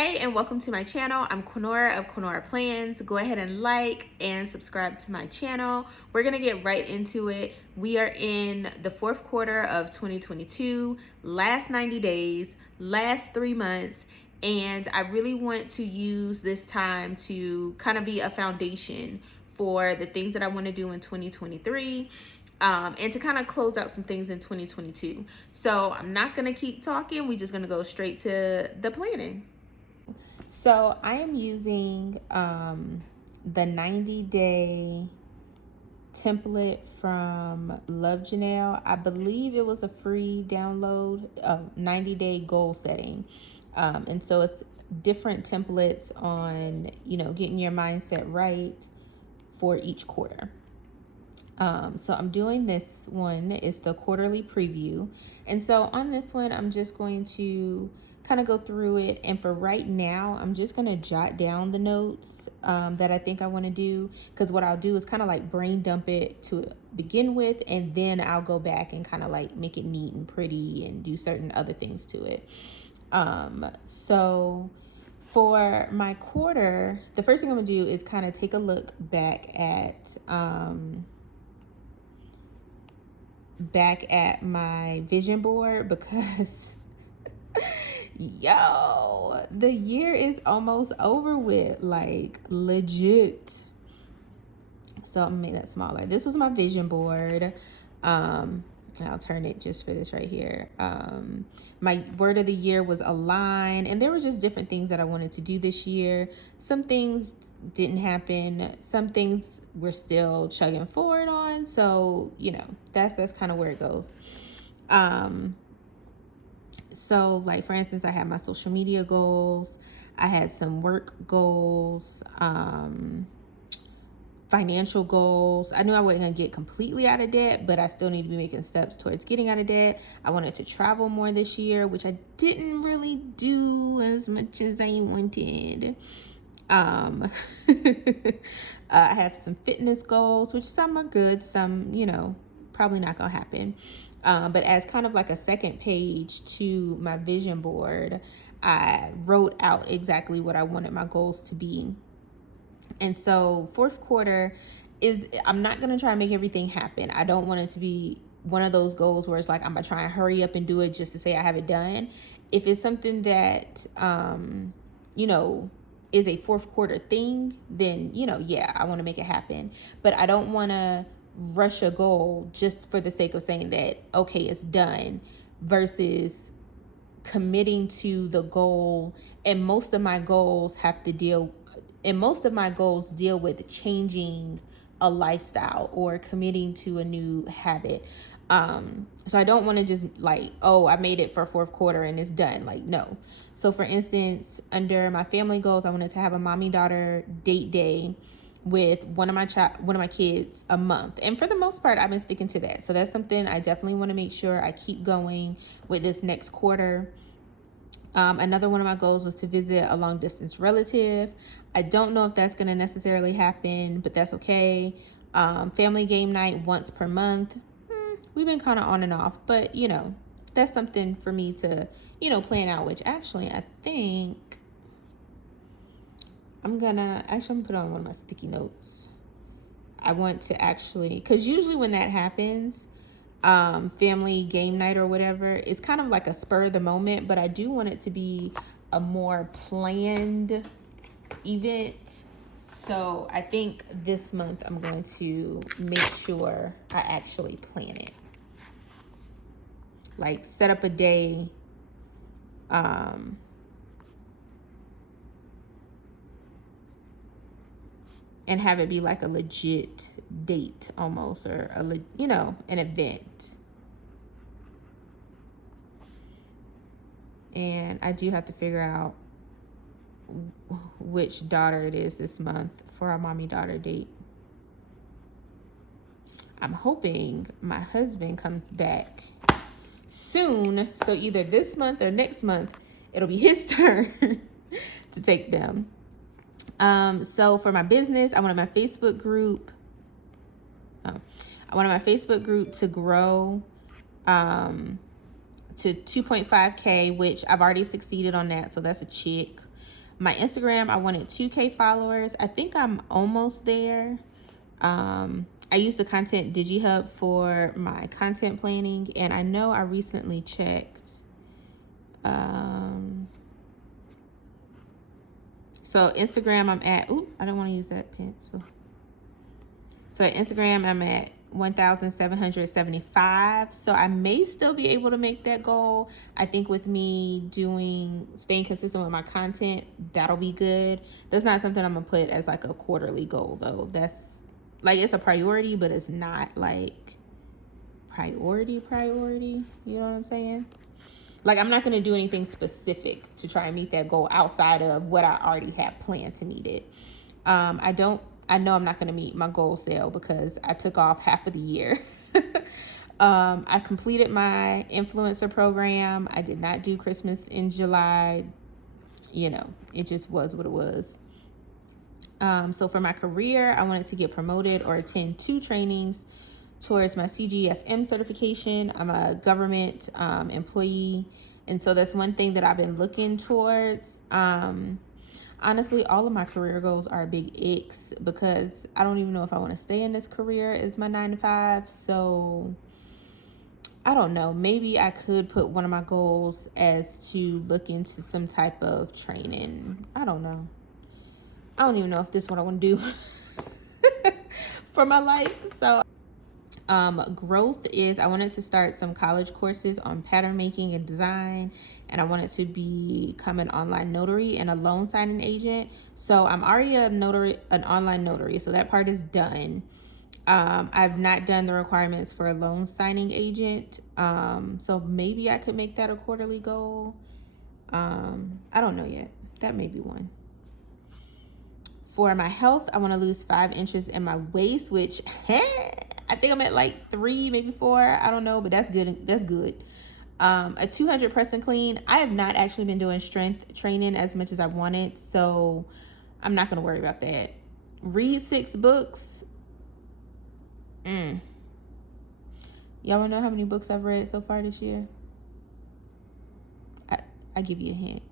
Hey, and welcome to my channel. I'm Quinora of Quinora Plans. Go ahead and like and subscribe to my channel. We're gonna get right into it. We are in the fourth quarter of 2022, last 90 days, last 3 months, and I really want to use this time to kind of be a foundation for the things that I want to do in 2023. And to kind of close out some things in 2022. So I'm not gonna keep talking. We're just gonna go straight to the planning. So I am using the 90-day template from Love Janelle. I believe it was a free download of 90-day goal setting. And so it's different templates on, getting your mindset right for each quarter. So I'm doing this one. It's the quarterly preview. And so on this one, I'm just going to kind of go through it. And for right now, I'm just going to jot down the notes that I think I want to do. Because what I'll do is kind of like brain dump it to begin with. And then I'll go back and kind of like make it neat and pretty and do certain other things to it. So for my quarter, the first thing I'm going to do is kind of take a look back at my vision board, because the year is almost over with, like legit. So I'm gonna make that smaller. This was my vision board. I'll turn it just for this right here. My word of the year was align, and there were just different things that I wanted to do this year. Some things didn't happen. Some things we're still chugging forward on. So, that's kind of where it goes. So like, for instance, I had my social media goals. I had some work goals, financial goals. I knew I wasn't gonna get completely out of debt, but I still need to be making steps towards getting out of debt. I wanted to travel more this year, which I didn't really do as much as I wanted. I have some fitness goals, which some are good, some, probably not gonna happen. But as kind of like a second page to my vision board, I wrote out exactly what I wanted my goals to be. And so fourth quarter I'm not gonna try and make everything happen. I don't want it to be one of those goals where it's like I'm gonna try and hurry up and do it just to say I have it done. If it's something that is a fourth quarter thing, then I want to make it happen. But I don't want to rush a goal just for the sake of saying that okay, it's done, versus committing to the goal. And most of my goals deal with changing a lifestyle or committing to a new habit. So I don't want to just like, oh, I made it for fourth quarter and it's done. Like, no. So for instance, under my family goals, I wanted to have a mommy-daughter date day with one of my kids a month. And for the most part, I've been sticking to that. So that's something I definitely want to make sure I keep going with this next quarter. Another one of my goals was to visit a long distance relative. I don't know if that's going to necessarily happen, but that's okay. Family game night once per month. We've been kind of on and off, but that's something for me to, plan out, which actually I think I'm gonna put on one of my sticky notes. I want to because usually when that happens, family game night or whatever, it's kind of like a spur of the moment, but I do want it to be a more planned event. So I think this month I'm going to make sure I actually plan it. Like set up a day, and have it be like a legit date almost, or an event. And I do have to figure out which daughter it is this month for our mommy-daughter date. I'm hoping my husband comes back soon, so either this month or next month it'll be his turn to take them. So for my business, I wanted my Facebook group to grow to 2.5K, which I've already succeeded on that, so that's a check. My Instagram, I wanted 2K followers. I think I'm almost there. I use the Content DigiHub for my content planning, and I know I recently checked. So Instagram, I'm at, I don't want to use that pencil. So Instagram, I'm at 1,775. So I may still be able to make that goal. I think with me staying consistent with my content, that'll be good. That's not something I'm gonna put as like a quarterly goal though. That's like, it's a priority, but it's not like priority. You know what I'm saying? Like, I'm not going to do anything specific to try and meet that goal outside of what I already have planned to meet it. I know I'm not going to meet my goal sale because I took off half of the year. I completed my influencer program. I did not do Christmas in July. You know, it just was what it was. So for my career, I wanted to get promoted or attend 2 trainings towards my CGFM certification. I'm a government employee, and so that's one thing that I've been looking towards. Honestly, all of my career goals are big icks because I don't even know if I want to stay in this career as my 9 to 5. So I don't know. Maybe I could put one of my goals as to look into some type of training. I don't know. I don't even know if this is what I want to do for my life. So growth is, I wanted to start some college courses on pattern making and design, and I wanted to become an online notary and a loan signing agent. So I'm already an online notary, so that part is done. I've not done the requirements for a loan signing agent, so maybe I could make that a quarterly goal. I don't know yet. That may be one. For my health, I want to lose 5 inches in my waist, which I think I'm at like 3, maybe 4. I don't know, but that's good. That's good. A 200 press and clean. I have not actually been doing strength training as much as I wanted, so I'm not going to worry about that. Read 6 books. Y'all want to know how many books I've read so far this year? I give you a hint.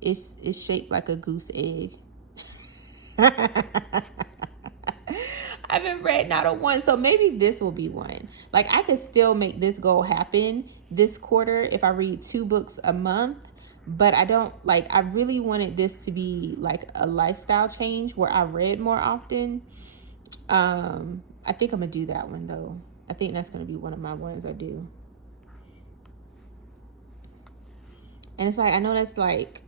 It's shaped like a goose egg. I haven't read not a one, so maybe this will be one. Like, I could still make this goal happen this quarter if I read 2 books a month, but I don't, like, I really wanted this to be like a lifestyle change where I read more often. I think I'm gonna do that one though. I think that's gonna be one of my ones I do. And it's like, I know that's like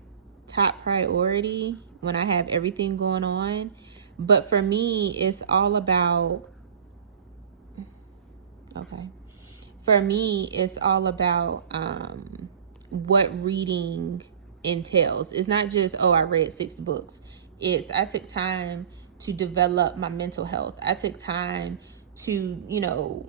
top priority when I have everything going on, but for me, it's all about, what reading entails. It's not just, I read 6 books. I took time to develop my mental health. I took time to,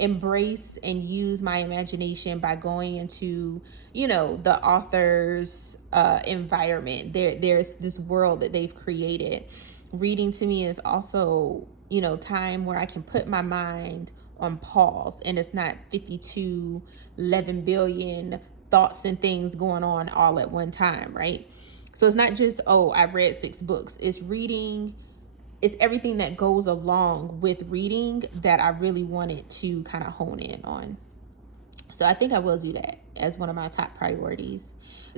embrace and use my imagination by going into, the author's environment. There's this world that they've created. Reading to me is also, time where I can put my mind on pause, and it's not 11 billion thoughts and things going on all at one time, right? So it's not just, I've read 6 books. It's reading. It's everything that goes along with reading that I really wanted to kind of hone in on. So I think I will do that as one of my top priorities.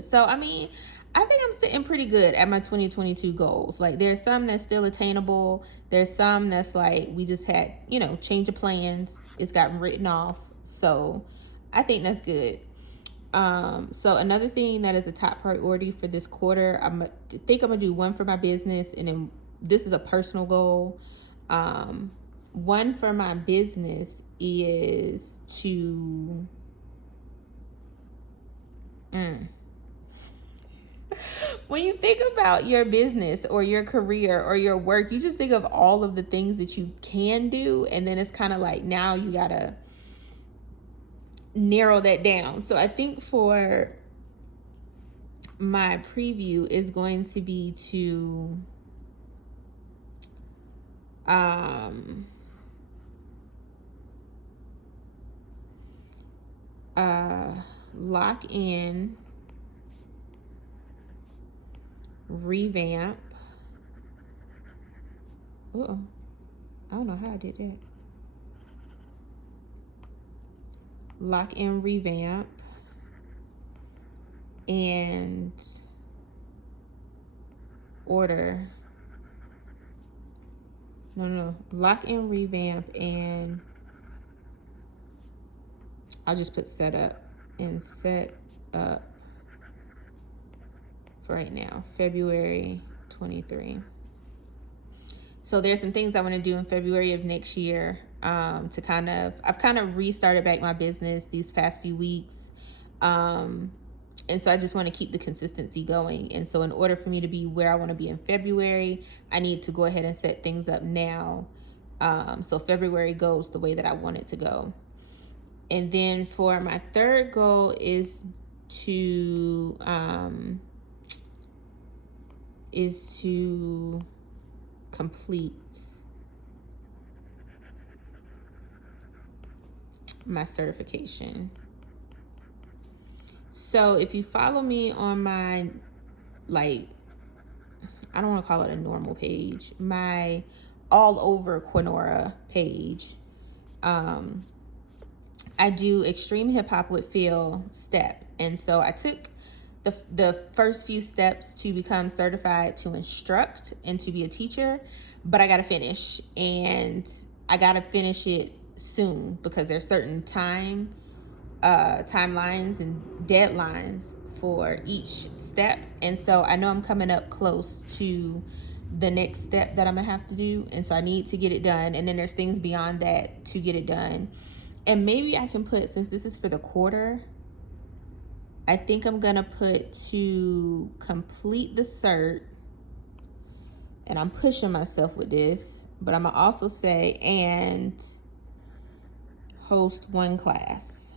So, I mean, I think I'm sitting pretty good at my 2022 goals. Like, there's some that's still attainable. There's some that's like, we just had, change of plans. It's gotten written off. So I think that's good. So another thing that is a top priority for this quarter, I think I'm gonna do one for my business, and then this is a personal goal. One for my business is to when you think about your business or your career or your work, you just think of all of the things that you can do, and then it's kind of like, now you gotta narrow that down. So I think for my preview is going to be to lock in revamp. Uh-oh. I don't know how I did that. Lock in revamp. And order. No. Lock in revamp, and I'll just put set up and set up for right now, February 23. So there's some things I want to do in February of next year to I've kind of restarted back my business these past few weeks. And so I just want to keep the consistency going. And so in order for me to be where I want to be in February, I need to go ahead and set things up now. So February goes the way that I want it to go. And then for my third goal is to complete my certification. So if you follow me on my, like, I don't want to call it a normal page, my all over Quinora page, I do extreme hip hop with Phil step. And so I took the first few steps to become certified to instruct and to be a teacher, but I got to finish, and I got to finish it soon because there's certain timelines and deadlines for each step. And so I know I'm coming up close to the next step that I'm gonna have to do, and so I need to get it done. And then there's things beyond that to get it done. And maybe I can put, since this is for the quarter, I think I'm gonna put to complete the cert, and I'm pushing myself with this, but I'm gonna also say and host one class.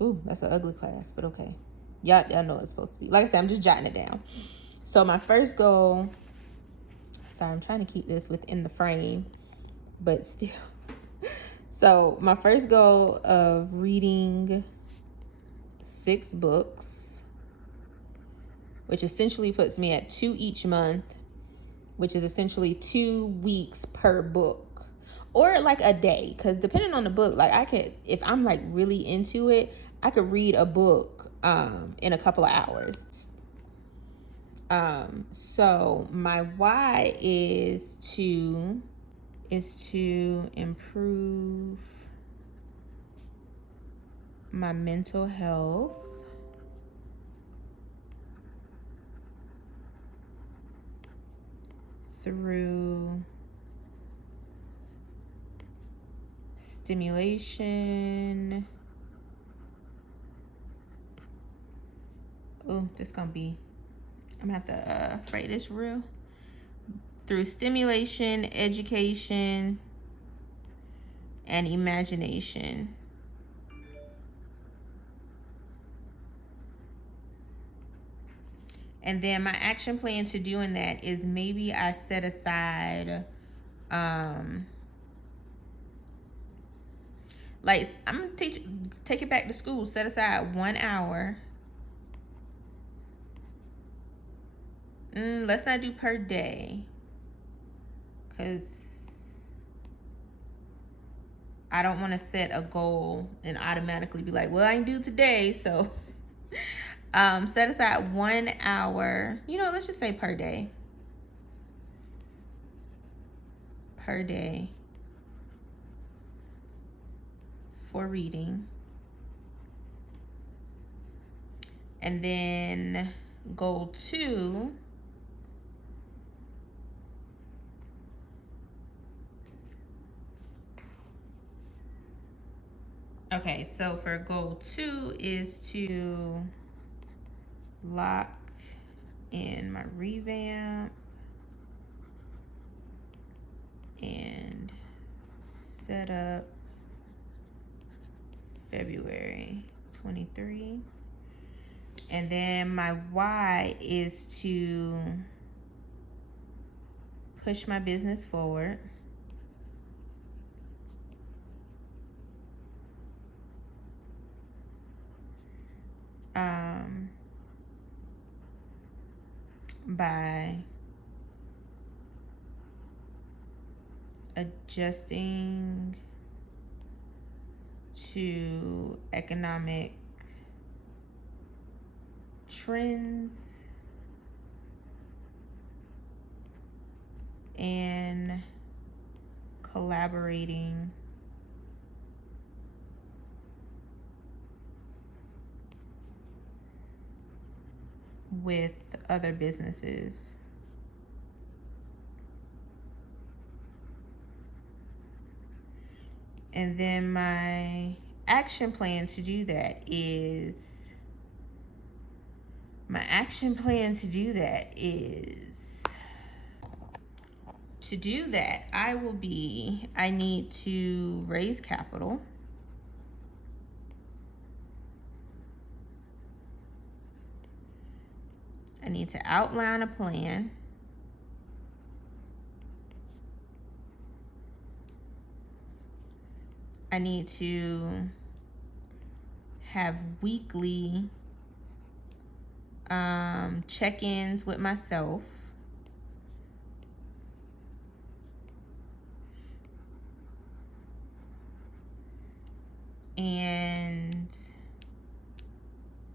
Ooh, that's an ugly class, but okay. Y'all know what it's supposed to be. Like I said, I'm just jotting it down. So my first goal, sorry, I'm trying to keep this within the frame, but still. So my first goal of reading 6 books, which essentially puts me at 2 each month, which is essentially 2 weeks per book. Or like a day, because depending on the book, like I could, if I'm like really into it, I could read a book in a couple of hours. So my why is to improve my mental health through stimulation. Oh, this gonna be, I'm gonna have to write this real. Through stimulation, education, and imagination. And then my action plan to doing that is maybe I set aside, like I'm gonna take it back to school, set aside 1 hour. Let's not do per day, because I don't want to set a goal and automatically be like, well, I didn't do today, so set aside 1 hour, let's just say per day for reading. And then goal 2, okay, so for goal 2 is to lock in my revamp and set up February 23. And then my why is to push my business forward. by adjusting to economic trends and collaborating with other businesses. And then my action plan to do that is, I need to raise capital. I need to outline a plan. I need to have weekly check-ins with myself. And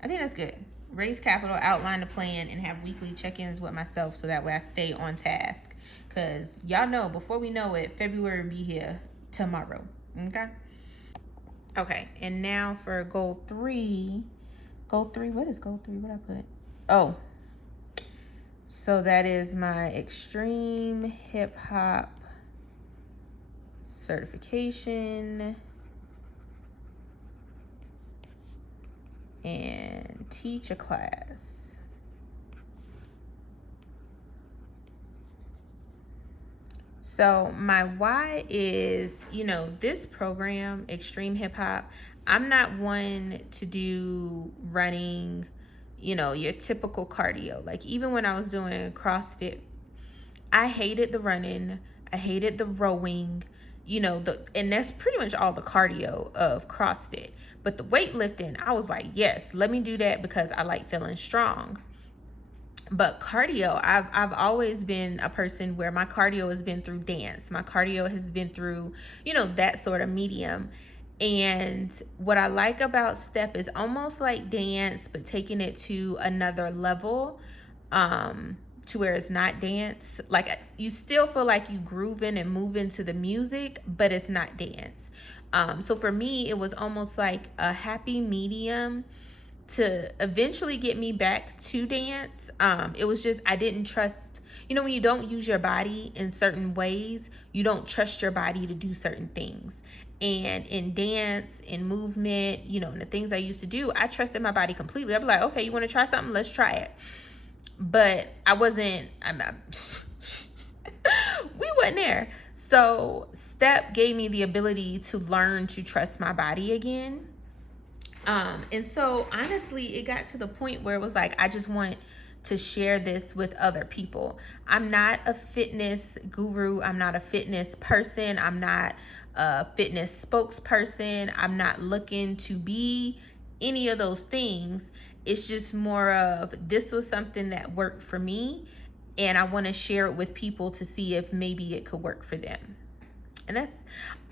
I think that's good. Raise capital, outline the plan, and have weekly check-ins with myself so that way I stay on task. Because y'all know, before we know it, February will be here tomorrow. Okay? Okay, and now for goal 3. Goal 3, what is goal 3? What I put? Oh, so that is my extreme hip hop certification and teach a class. So my why is, this program, Extreme Hip Hop, I'm not one to do running, your typical cardio. Like even when I was doing CrossFit, I hated the running, I hated the rowing, and that's pretty much all the cardio of CrossFit. But the weightlifting, I was like, yes, let me do that because I like feeling strong. But cardio, I've always been a person where my cardio has been through dance. My cardio has been through, that sort of medium. And what I like about step is almost like dance, but taking it to another level, to where it's not dance. Like you still feel like you grooving and moving to the music, but it's not dance. So for me, it was almost like a happy medium to eventually get me back to dance. It was just, I didn't trust, when you don't use your body in certain ways, you don't trust your body to do certain things. And in dance, in movement, and the things I used to do, I trusted my body completely. I'd be like, okay, you want to try something? Let's try it. But we wasn't there. So step gave me the ability to learn to trust my body again. And so honestly, it got to the point where it was like, I just want to share this with other people. I'm not a fitness guru. I'm not a fitness person. I'm not a fitness spokesperson. I'm not looking to be any of those things. It's just more of, this was something that worked for me, and I want to share it with people to see if maybe it could work for them. And that's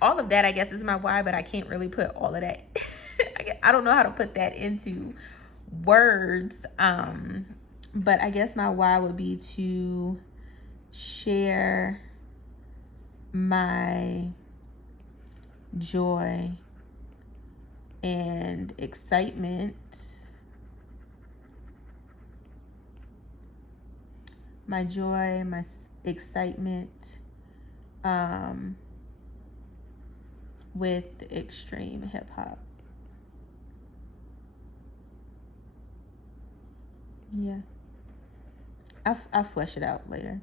all of that, I guess, is my why, but I can't really put all of that. I don't know how to put that into words. But I guess my why would be to share my joy and excitement, my excitement with extreme hip hop. Yeah, I'll flesh it out later.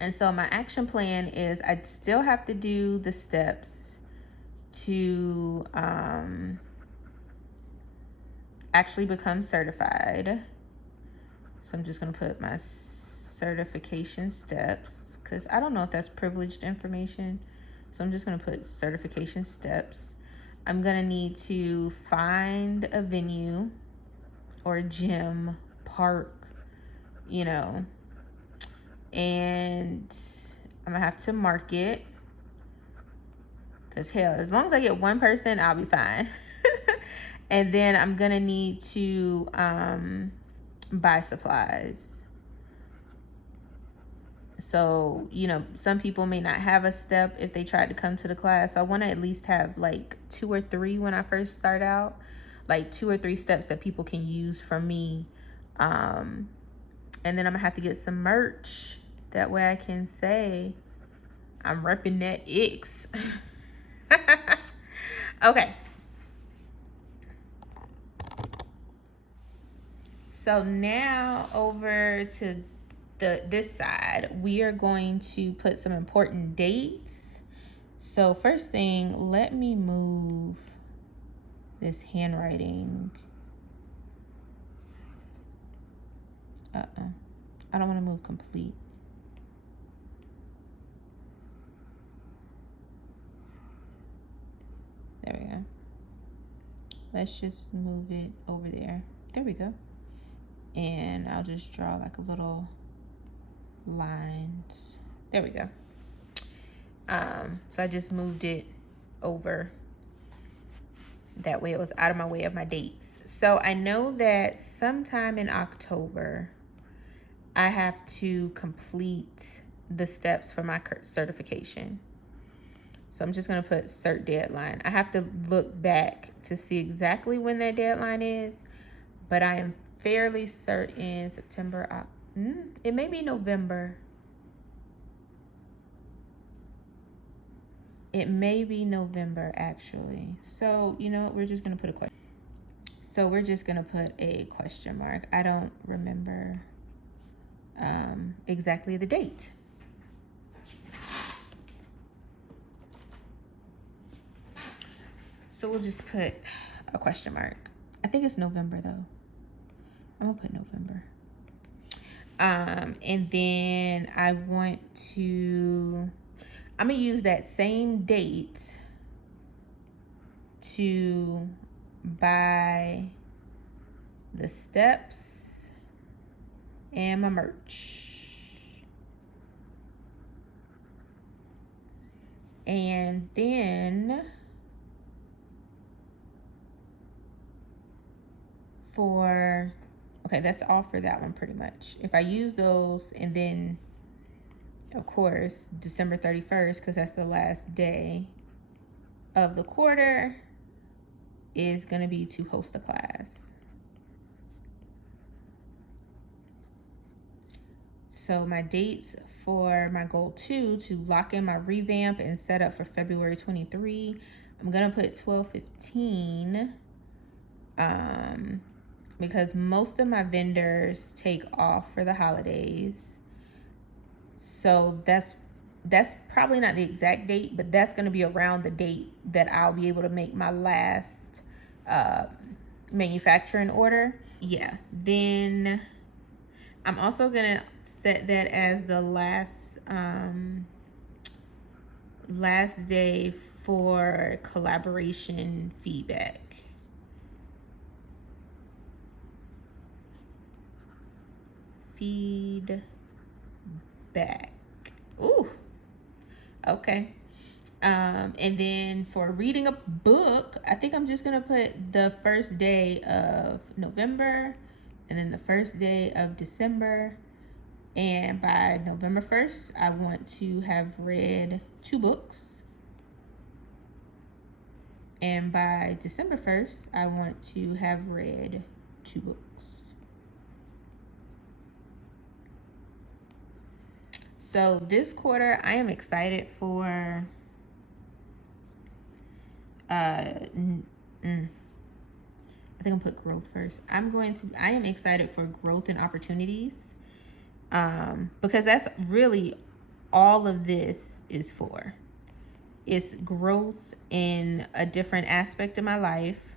And so my action plan is, I still have to do the steps to actually become certified. So I'm just going to put my certification steps, because I don't know if that's privileged information. So I'm just going to put certification steps. I'm going to need to find a venue or a gym, park, you know, and I'm gonna have to mark it, because hell, as long as I get one person, I'll be fine. And then I'm gonna need to buy supplies. So, you know, some people may not have a step if they tried to come to the class. So I want to at least have like 2 or 3 when I first start out, like 2 or 3 steps that people can use from me. And then I'm gonna have to get some merch. That way I can say I'm repping that X. Okay. So now over to this side, we are going to put some important dates. So first thing, let me move this handwriting. I don't want to move complete. There we go. Let's just move it over there. There we go. And I'll just draw like a little lines. There we go. So I just moved it over. That way it was out of my way of my dates. So I know that sometime in October, I have to complete the steps for my certification. So I'm just gonna put cert deadline. I have to look back to see exactly when that deadline is, but I am fairly certain September, it may be November. It may be November, actually. So, you know what? We're just going to put a question. So we're just going to put a question mark. I don't remember exactly the date. So we'll just put a question mark. I think it's November, though. I'm going to put November. And then I'm going to use that same date to buy the steps and my merch. And then okay, that's all for that one pretty much. If I use those, and then of course, December 31st, because that's the last day of the quarter, is going to be to host a class. So my dates for my goal 2 to lock in my revamp and set up for February 23, I'm going to put 12/15, because most of my vendors take off for the holidays. So that's probably not the exact date, but that's going to be around the date that I'll be able to make my last manufacturing order. Yeah. Then I'm also going to set that as the last day for collaboration feedback. Feedback. Ooh. Okay. And then for reading a book, I think I'm just gonna put the first day of November and then the first day of December. And by November 1st, I want to have read 2 books. And by December 1st, I want to have read 2 books. So this quarter, I am excited for I think I'll put growth first. I am excited for growth and opportunities, because that's really all of this is for. It's growth in a different aspect of my life,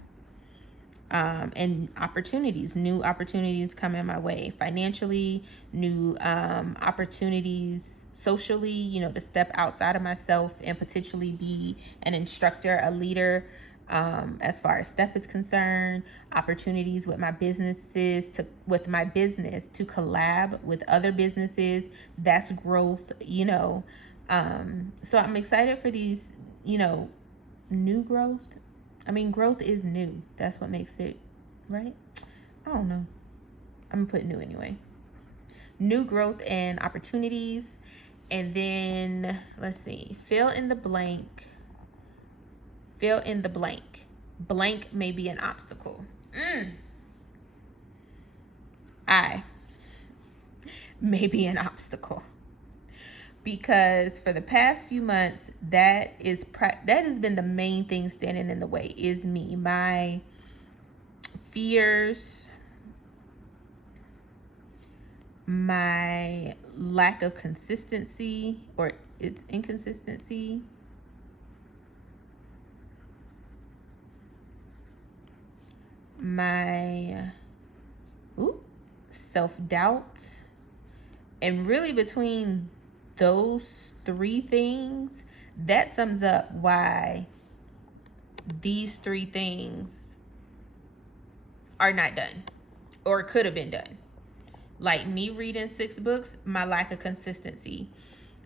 and opportunities, new opportunities coming my way financially, new opportunities socially, to step outside of myself and potentially be an instructor, a leader, as far as step is concerned, opportunities with my business to collab with other businesses. That's growth, so I'm excited for these, new growth. I mean, growth is new. That's what makes it, right? I don't know. I'm gonna put new anyway. New growth and opportunities. And then let's see, fill in the blank. Blank may be an obstacle. I may be an obstacle. Because for the past few months, that has been the main thing standing in the way, is me. My fears, my lack of consistency, or its inconsistency, my self-doubt. And really between those three things, that sums up why these three things are not done or could have been done. Like me reading 6 books, my lack of consistency.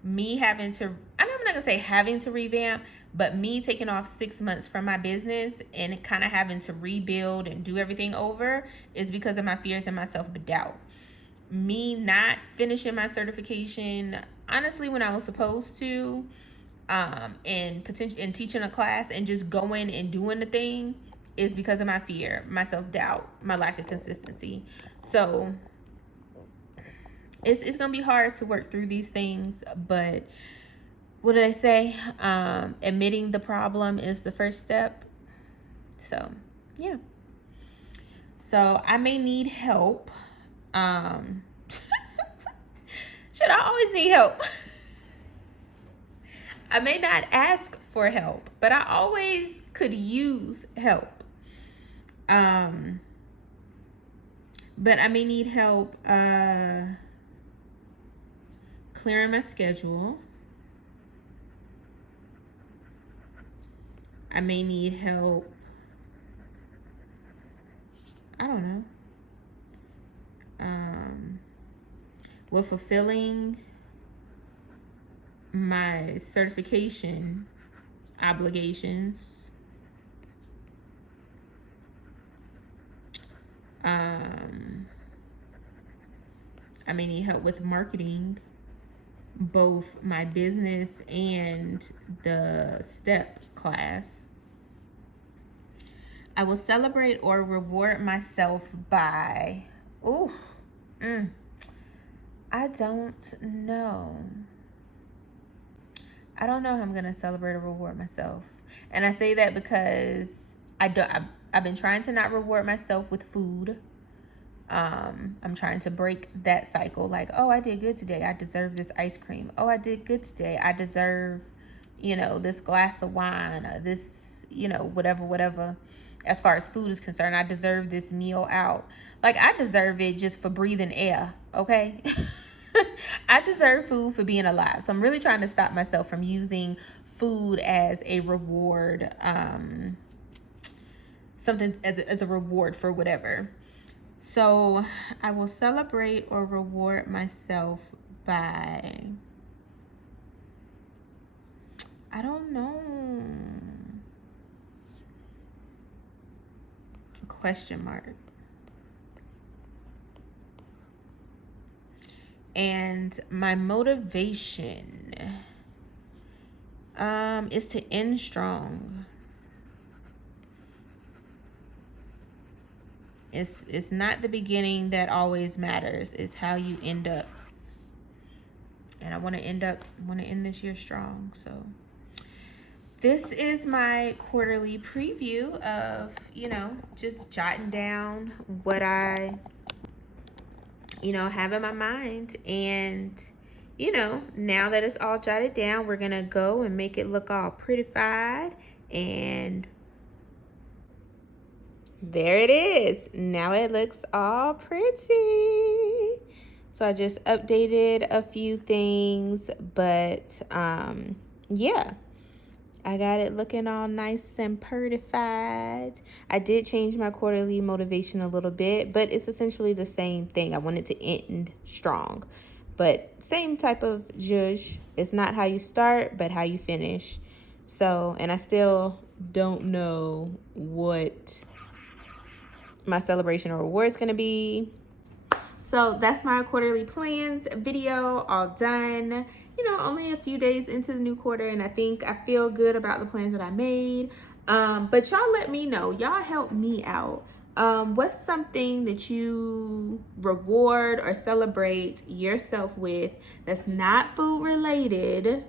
Me having to, I'm not gonna say having to revamp, but me taking off 6 months from my business and kind of having to rebuild and do everything over is because of my fears and my self-doubt. Me not finishing my certification, honestly, when I was supposed to, and teaching a class and just going and doing the thing, is because of my fear, my self-doubt, my lack of consistency. So it's gonna be hard to work through these things, but what did I say? Admitting the problem is the first step. So yeah. So I may need help. Should I always need help? I may not ask for help, but I always could use help. But I may need help clearing my schedule. I may need help, I don't know, with fulfilling my certification obligations. I may need help with marketing both my business and the STEP class. I will celebrate or reward myself by, I don't know. I don't know how I'm gonna celebrate or reward myself. And I say that because I've been trying to not reward myself with food. I'm trying to break that cycle. Like, oh, I did good today, I deserve this ice cream. Oh, I did good today, I deserve, this glass of wine, or this, whatever. As far as food is concerned, I deserve this meal out. Like, I deserve it just for breathing air, okay? I deserve food for being alive. So I'm really trying to stop myself from using food as a reward, something as a reward for whatever. So I will celebrate or reward myself by, I don't know, question mark. And my motivation is to end strong. It's not the beginning that always matters. It's how you end up. And I want to end this year strong. So this is my quarterly preview of, just jotting down what I, have in my mind. And, now that it's all jotted down, we're going to go and make it look all prettified. And there it is. Now it looks all pretty. So I just updated a few things, but yeah. I got it looking all nice and prettified. I did change my quarterly motivation a little bit, but it's essentially the same thing. I wanted to end strong, but same type of zhuzh. It's not how you start, but how you finish. So, and I still don't know what my celebration or reward's gonna be. So that's my quarterly plans video all done. You know, only a few days into the new quarter, and I think I feel good about the plans that I made. But y'all let me know. Y'all help me out. What's something that you reward or celebrate yourself with that's not food related?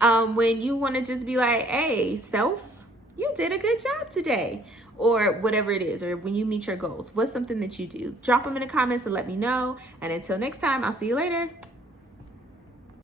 When you want to just be like, hey, self, you did a good job today, or whatever it is, or when you meet your goals, what's something that you do? Drop them in the comments and let me know. And until next time, I'll see you later.